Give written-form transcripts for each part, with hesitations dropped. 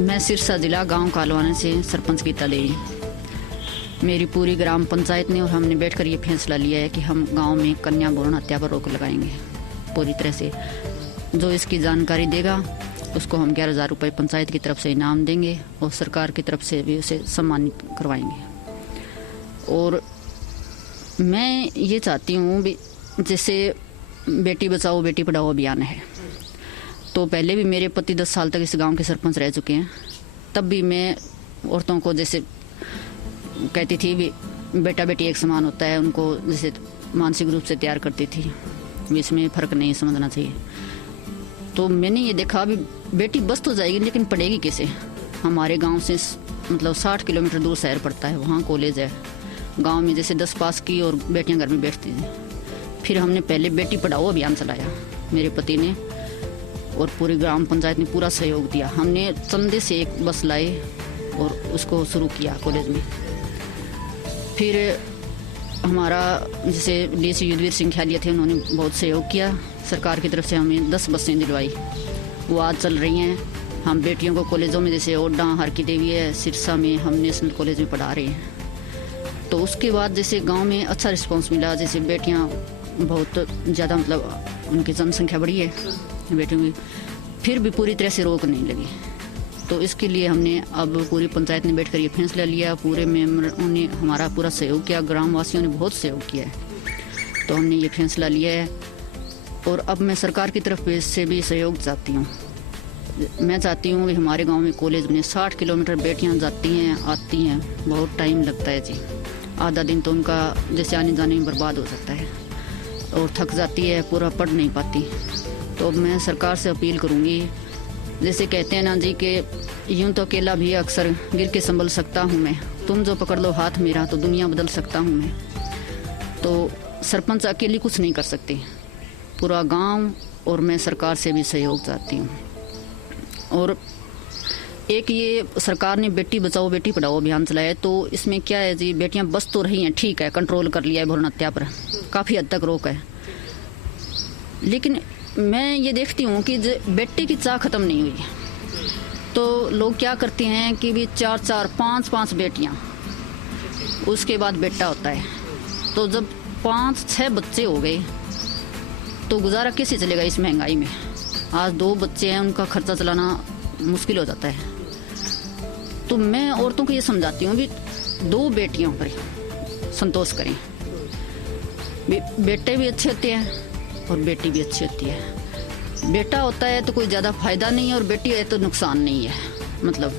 मैं सिरसा जिला गांव कालवाना से सरपंच गीता देवी। मेरी पूरी ग्राम पंचायत ने और हमने बैठकर ये फैसला लिया है कि हम गांव में कन्या भ्रूण हत्या पर रोक लगाएंगे पूरी तरह से। जो इसकी जानकारी देगा उसको हम 11,000 रुपये पंचायत की तरफ से इनाम देंगे और सरकार की तरफ से भी उसे सम्मानित करवाएंगे। और मैं ये चाहती हूँ जैसे बेटी बचाओ बेटी पढ़ाओ अभियान है, तो पहले भी मेरे पति 10 साल तक इस गांव के सरपंच रह चुके हैं। तब भी मैं औरतों को जैसे कहती थी भी बेटा बेटी एक समान होता है, उनको जैसे मानसिक रूप से तैयार करती थी, इसमें फ़र्क नहीं समझना चाहिए। तो मैंने ये देखा भी बेटी बस तो जाएगी लेकिन पढ़ेगी कैसे। हमारे गांव से मतलब 60 किलोमीटर दूर शहर पड़ता है, वहाँ कॉलेज है। गांव में जैसे 10 पास की और बेटियां घर में बैठती थी। फिर हमने पहले बेटी पढ़ाओ अभियान चलाया, मेरे पति ने और पूरी ग्राम पंचायत ने पूरा सहयोग दिया। हमने चंदे से एक बस लाई और उसको शुरू किया कॉलेज में। फिर हमारा जैसे डीसी युद्धवीर सिंह ख्यालिया थे, उन्होंने बहुत सहयोग किया। सरकार की तरफ से हमें 10 बसें दिलवाई, वो आज चल रही हैं। हम बेटियों को कॉलेजों में जैसे ओडा हर की देवी है, सिरसा में हम नेशनल कॉलेज में पढ़ा रहे हैं। तो उसके बाद जैसे गांव में अच्छा रिस्पांस मिला, जैसे बेटियां बहुत ज़्यादा मतलब उनकी जनसंख्या बढ़ी है बेटियों की, फिर भी पूरी तरह से रोक नहीं लगी। तो इसके लिए हमने अब पूरी पंचायत ने बैठकर ये फैसला लिया। पूरे मेंबरों ने हमारा पूरा सहयोग किया, ग्रामवासियों ने बहुत सहयोग किया है। तो हमने ये फैसला लिया है और अब मैं सरकार की तरफ से भी सहयोग चाहती हूँ। मैं चाहती हूँ कि हमारे गांव में कॉलेज बने। 60 किलोमीटर बेटियाँ जाती हैं आती हैं, बहुत टाइम लगता है जी। आधा दिन तो उनका जैसे आने जाने में बर्बाद हो सकता है और थक जाती है, पूरा पढ़ नहीं पाती। तो मैं सरकार से अपील करूँगी, जैसे कहते हैं ना जी कि यूं तो अकेला भी अक्सर गिर के संभल सकता हूँ मैं, तुम जो पकड़ लो हाथ मेरा तो दुनिया बदल सकता हूँ मैं। तो सरपंच अकेली कुछ नहीं कर सकते, पूरा गांव और मैं सरकार से भी सहयोग चाहती हूँ। और एक ये सरकार ने बेटी बचाओ बेटी पढ़ाओ अभियान चलाया है, तो इसमें क्या है जी, बेटियां बस तो रही हैं, ठीक है, कंट्रोल कर लिया है भ्रूण हत्या पर, काफ़ी हद तक रोक है। लेकिन मैं ये देखती हूँ कि बेटे की चाह खत्म नहीं हुई, तो लोग क्या करते हैं कि भी 4-4, 5-5 बेटियाँ, उसके बाद बेटा होता है। तो जब 5-6 बच्चे हो गए तो गुजारा कैसे चलेगा इस महंगाई में। आज 2 बच्चे हैं, उनका खर्चा चलाना मुश्किल हो जाता है। तो मैं औरतों को ये समझाती हूँ कि 2 बेटियों पर संतोष करें। बेटे भी अच्छे होते हैं और बेटी भी अच्छी होती है। बेटा होता है तो कोई ज़्यादा फायदा नहीं है और बेटी है तो नुकसान नहीं है। मतलब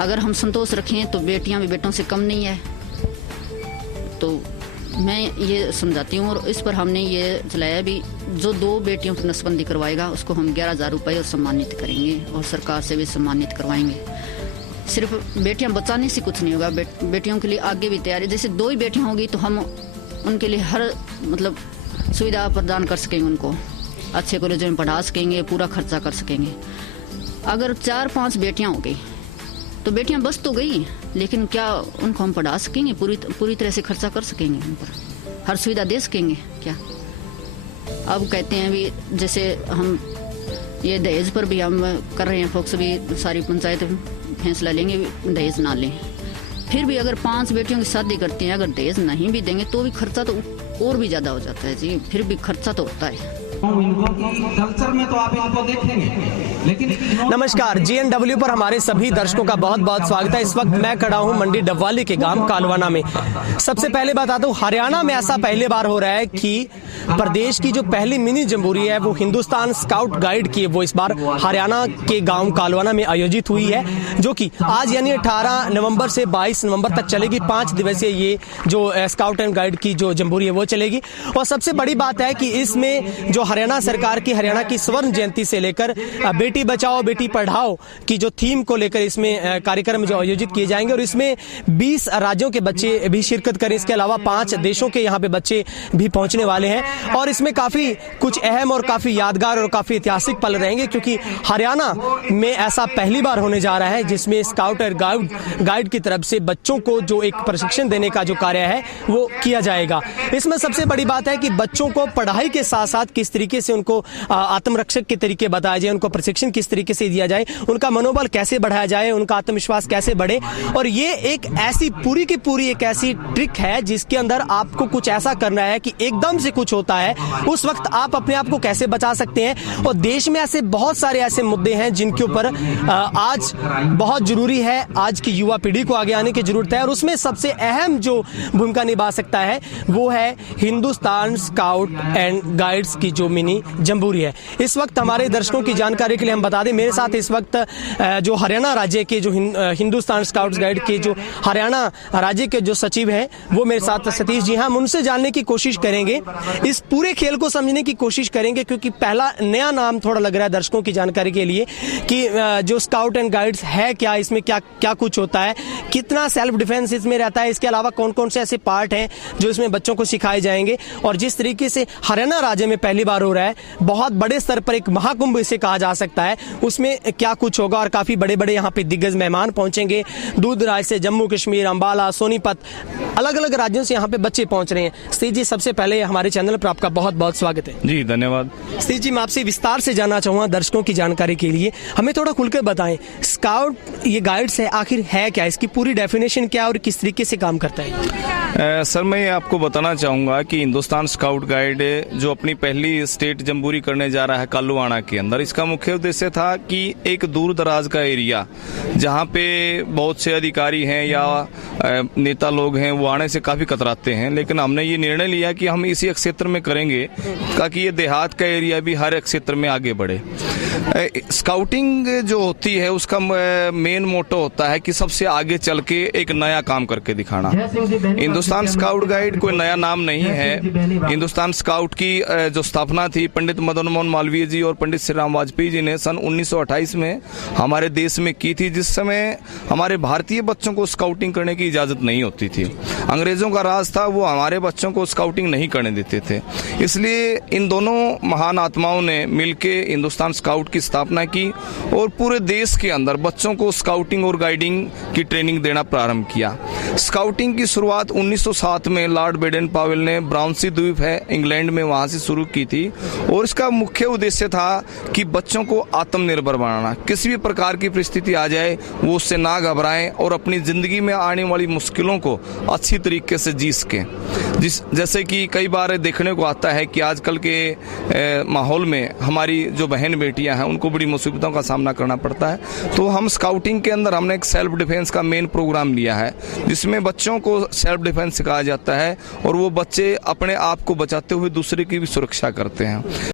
अगर हम संतोष रखें तो बेटियां भी बेटों से कम नहीं है। तो मैं ये समझाती हूँ और इस पर हमने ये चलाया भी, जो 2 बेटियों की नसबंदी करवाएगा उसको हम 11,000 रुपये और सम्मानित करेंगे और सरकार से भी सम्मानित करवाएंगे। सिर्फ बेटियां बचाने से कुछ नहीं होगा, बेटियों के लिए आगे भी तैयारी। जैसे 2 ही बेटियां होगी तो हम उनके लिए हर मतलब सुविधा प्रदान कर सकेंगे, उनको अच्छे कॉलेजों में पढ़ा सकेंगे, पूरा खर्चा कर सकेंगे। अगर 4-5 बेटियां हो गई तो बेटियां बस तो गई, लेकिन क्या उनको हम पढ़ा सकेंगे, पूरी तरह से खर्चा कर सकेंगे, उन पर हर सुविधा दे सकेंगे क्या। अब कहते हैं भी जैसे हम ये दहेज पर भी हम कर रहे हैं फोकस, भी सारी पंचायत फैसला लेंगे दहेज ना लें। फिर भी अगर 5 बेटियों की शादी करती हैं, अगर दहेज नहीं भी देंगे तो भी खर्चा तो और भी ज्यादा हो जाता है जी, फिर भी खर्चा तो होता है। कल्चर में तो आप इनको देखेंगे, लेकिन नमस्कार, GNW पर हमारे सभी दर्शकों का बहुत बहुत स्वागत है। इस वक्त मैं खड़ा हूं मंडी डबवाली के गांव कालवाना में। सबसे पहले बताता हूं, हरियाणा में ऐसा पहली बार हो रहा है कि प्रदेश की जो पहली मिनी जम्बूरी है वो हिंदुस्तान स्काउट गाइड की, वो इस बार हरियाणा के गांव कालवाना में आयोजित हुई है, जो कि आज यानी 18 नवंबर से 22 नवंबर तक चलेगी। 5 दिवसीय ये जो स्काउट एंड गाइड की जो जम्बूरी है वो चलेगी। और सबसे बड़ी बात है कि इसमें जो हरियाणा सरकार की हरियाणा की स्वर्ण जयंती से लेकर बेटी बचाओ बेटी पढ़ाओ की जो थीम को लेकर इसमें कार्यक्रम जो आयोजित किए जाएंगे, और इसमें 20 राज्यों के बच्चे भी शिरकत करें। इसके अलावा 5 देशों के यहाँ पे बच्चे भी पहुंचने वाले हैं और इसमें काफी कुछ अहम और काफी यादगार और काफी ऐतिहासिक पल रहेंगे, क्योंकि हरियाणा में ऐसा पहली बार होने जा रहा है जिसमें स्काउट और गाइड की तरफ से बच्चों को जो एक प्रशिक्षण देने का जो कार्य है वो किया जाएगा। इसमें सबसे बड़ी बात है कि बच्चों को पढ़ाई के साथ साथ किस तरीके से उनको आत्मरक्षक के तरीके बताए जाए, उनको प्रशिक्षण प्रशिक्षण किस तरीके से दिया जाए, उनका मनोबल कैसे बढ़ाया जाए, उनका आत्मविश्वास कैसे बढ़े। और ये एक ऐसी पूरी की पूरी एक ऐसी ट्रिक है जिसके अंदर आपको कुछ ऐसा करना है कि एकदम से कुछ होता है उस वक्त आप अपने आप को कैसे बचा सकते हैं। और देश में ऐसे बहुत सारे ऐसे मुद्दे हैं जिनके ऊपर आज बहुत जरूरी है, आज की युवा पीढ़ी को आगे आने की जरूरत है। और उसमें सबसे अहम जो भूमिका निभा सकता है वो है हिंदुस्तान स्काउट एंड गाइड्स की जो मिनी जम्बूरी है। इस वक्त हमारे दर्शकों की जानकारी के लिए हम बता दें, मेरे साथ इस वक्त जो हरियाणा राज्य के जो हिंदुस्तान स्काउट्स गाइड के जो हरियाणा राज्य के जो सचिव हैं वो मेरे साथ सतीश जी हैं। हम उनसे जानने की कोशिश करेंगे, इस पूरे खेल को समझने की कोशिश करेंगे, क्योंकि पहला नया नाम थोड़ा लग रहा है दर्शकों की जानकारी के लिए कि जो स्काउट एंड गाइड्स है क्या, इसमें क्या क्या कुछ होता है, कितना सेल्फ डिफेंस इसमें रहता है, इसके अलावा कौन कौन से ऐसे पार्ट हैं जो इसमें बच्चों को सिखाए जाएंगे। और जिस तरीके से हरियाणा राज्य में पहली बार हो रहा है, बहुत बड़े स्तर पर एक महाकुंभ इसे कहा जा सकता है, उसमें क्या कुछ होगा। और काफी बड़े बड़े यहाँ पे दिग्गज मेहमान पहुंचेंगे, दूर दराज से, जम्मू कश्मीर, अंबाला, सोनीपत, अलग अलग राज्यों से यहाँ पे बच्चे पहुंच रहे हैं। सतीश जी, सबसे पहले हमारे चैनल पर आपका बहुत बहुत स्वागत है। जी धन्यवाद। सतीश जी, मैं आपसे विस्तार से जानना चाहूंगा दर्शकों की जानकारी के लिए, हमें थोड़ा खुलकर बताएं, स्काउट ये गाइड्स है आखिर है क्या, इसकी पूरी डेफिनेशन क्या है और किस तरीके से काम करता है? सर, मैं आपको बताना चाहूँगा कि हिंदुस्तान स्काउट गाइड जो अपनी पहली स्टेट जम्बूरी करने जा रहा है कालुवाणा के अंदर, इसका मुख्य उद्देश्य था कि एक दूर दराज का एरिया जहाँ पे बहुत से अधिकारी हैं या नेता लोग हैं वो आने से काफ़ी कतराते हैं, लेकिन हमने ये निर्णय लिया कि हम इसी क्षेत्र में करेंगे ताकि ये देहात का एरिया भी हर एक क्षेत्र में आगे बढ़े। स्काउटिंग जो होती है उसका मेन मोटो होता है कि सबसे आगे चल के एक नया काम करके दिखाना। हिंदुस्तान स्काउट गाइड कोई नया नाम नहीं है। हिंदुस्तान स्काउट की जो स्थापना थी पंडित मदन मोहन मालवीय जी और पंडित श्री राम वाजपेयी जी ने सन 1928 में हमारे देश में की थी, जिस समय हमारे भारतीय बच्चों को स्काउटिंग करने की इजाजत नहीं होती थी। अंग्रेजों का राज था, वो हमारे बच्चों को स्काउटिंग नहीं करने देते थे। इसलिए इन दोनों महान आत्माओं ने मिलकर हिंदुस्तान स्काउट की स्थापना की और पूरे देश के अंदर बच्चों को स्काउटिंग और गाइडिंग की ट्रेनिंग देना प्रारंभ किया। स्काउटिंग की शुरुआत 1907 में लॉर्ड बेडन पावेल ने ब्राउनसी द्वीप है इंग्लैंड में, वहां से शुरू की थी। और इसका मुख्य उद्देश्य था कि बच्चों को आत्मनिर्भर बनाना, किसी भी प्रकार की परिस्थिति आ जाए वो उससे ना घबराएं और अपनी जिंदगी में आने वाली मुश्किलों को अच्छी तरीके से जी सकें। जैसे कि कई बार देखने को आता है कि आजकल के माहौल में हमारी जो बहन बेटियां हैं उनको बड़ी मुसीबतों का सामना करना पड़ता है। तो हम स्काउटिंग के अंदर हमने एक सेल्फ डिफेंस का मेन प्रोग्राम लिया है जिसमें बच्चों को सेल्फ डिफेंस सिखाया जाता है और वो बच्चे अपने आप को बचाते हुए दूसरे की भी सुरक्षा करते हैं।